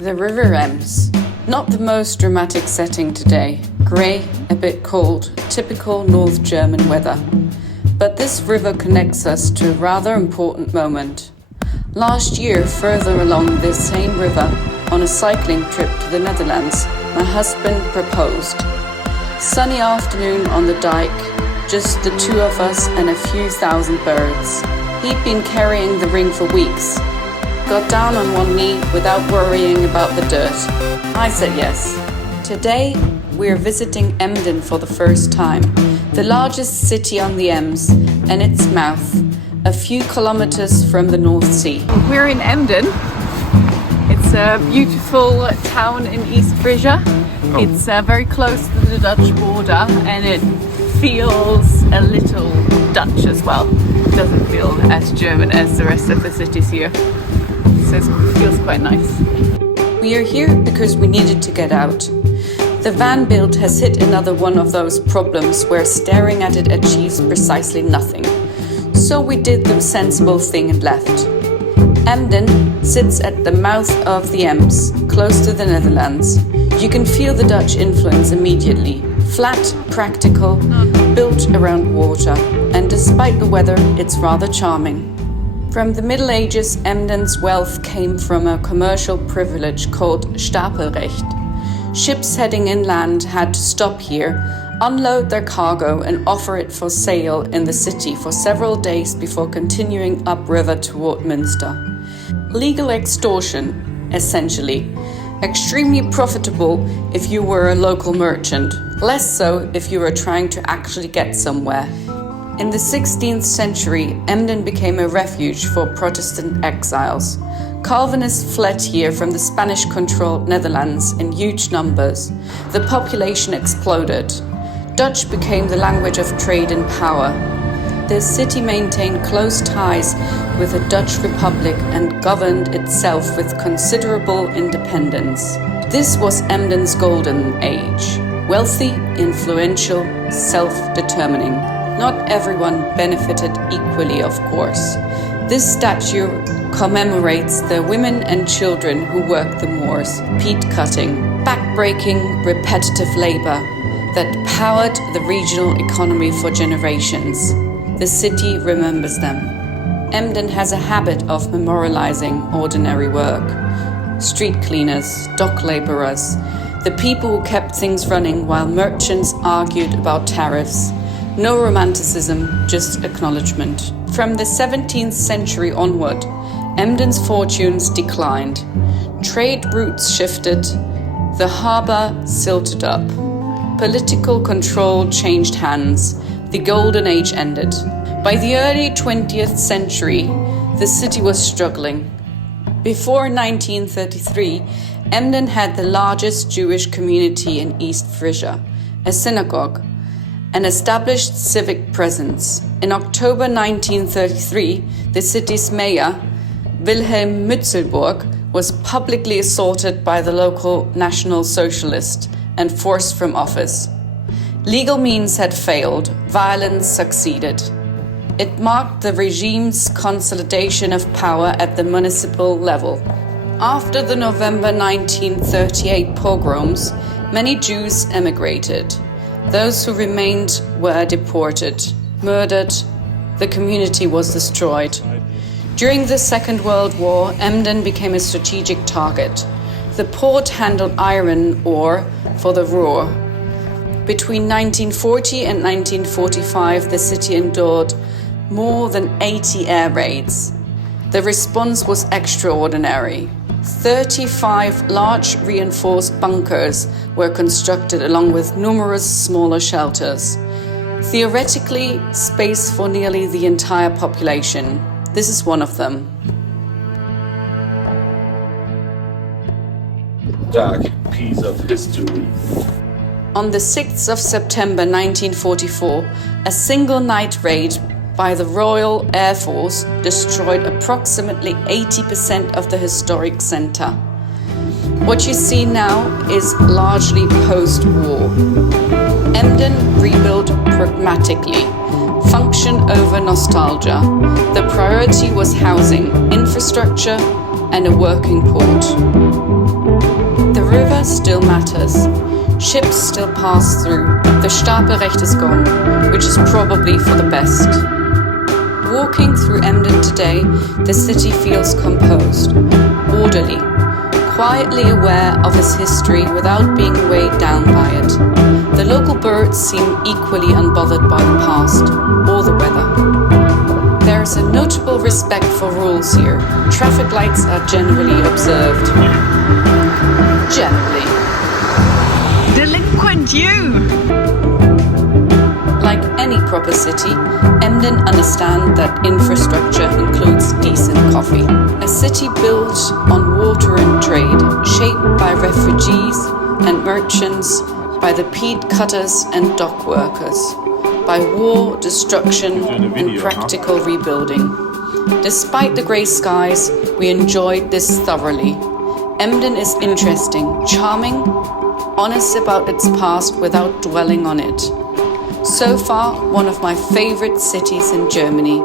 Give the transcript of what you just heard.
The River Ems. Not the most dramatic setting today. Grey, a bit cold, typical North German weather. But this river connects us to a rather important moment. Last year, further along this same river, on a cycling trip to the Netherlands, my husband proposed. Sunny afternoon on the dike, just the two of us and a few thousand birds. He'd been carrying the ring for weeks. Got down on one knee without worrying about the dirt. I said yes. Today, we're visiting Emden for the first time, the largest city on the Ems and its mouth, a few kilometers from the North Sea. We're in Emden. It's a beautiful town in East Frisia. It's very close to the Dutch border and it feels a little Dutch as well. It doesn't feel as German as the rest of the cities here. So it feels quite nice. We are here because we needed to get out. The van build has hit another one of those problems where staring at it achieves precisely nothing. So we did the sensible thing and left. Emden sits at the mouth of the Ems, close to the Netherlands. You can feel the Dutch influence immediately. Flat, practical, built around water. And despite the weather, it's rather charming. From the Middle Ages, Emden's wealth came from a commercial privilege called Stapelrecht. Ships heading inland had to stop here, unload their cargo and offer it for sale in the city for several days before continuing upriver toward Münster. Legal extortion, essentially. Extremely profitable if you were a local merchant, less so if you were trying to actually get somewhere. In the 16th century, Emden became a refuge for Protestant exiles. Calvinists fled here from the Spanish-controlled Netherlands in huge numbers. The population exploded. Dutch became the language of trade and power. The city maintained close ties with the Dutch Republic and governed itself with considerable independence. This was Emden's golden age. Wealthy, influential, self-determining. Not everyone benefited equally, of course. This statue commemorates the women and children who worked the moors, peat cutting, back-breaking, repetitive labor that powered the regional economy for generations. The city remembers them. Emden has a habit of memorializing ordinary work. Street cleaners, dock laborers, the people who kept things running while merchants argued about tariffs. No romanticism, just acknowledgement. From the 17th century onward, Emden's fortunes declined. Trade routes shifted. The harbour silted up. Political control changed hands. The golden age ended. By the early 20th century, the city was struggling. Before 1933, Emden had the largest Jewish community in East Frisia, a synagogue, an established civic presence. In October 1933, the city's mayor, Wilhelm Mützelburg, was publicly assaulted by the local National Socialist and forced from office. Legal means had failed, violence succeeded. It marked the regime's consolidation of power at the municipal level. After the November 1938 pogroms, many Jews emigrated. Those who remained were deported, murdered. The community was destroyed. During the Second World War, Emden became a strategic target. The port handled iron ore for the Ruhr. Between 1940 and 1945, the city endured more than 80 air raids. The response was extraordinary. 35 large reinforced bunkers were constructed along with numerous smaller shelters. Theoretically, space for nearly the entire population. This is one of them. Dark piece of history. On the 6th of September 1944, a single night raid by the Royal Air Force destroyed approximately 80% of the historic center. What you see now is largely post-war. Emden rebuilt pragmatically, function over nostalgia. The priority was housing, infrastructure, and a working port. river still matters. Ships still pass through. The Staatsrecht is gone, which is probably for the best. Walking through Emden today, the city feels composed, orderly, quietly aware of its history without being weighed down by it. The local birds seem equally unbothered by the past or the weather. There is a notable respect for rules here. Traffic lights are generally observed. Gently. Delinquent you! Like any proper city, Emden understands that infrastructure includes decent coffee. A city built on water and trade, shaped by refugees and merchants, by the peat cutters and dock workers, by war, destruction and practical rebuilding. Despite the grey skies, we enjoyed this thoroughly. Emden is interesting, charming, honest about its past without dwelling on it. So far, one of my favorite cities in Germany.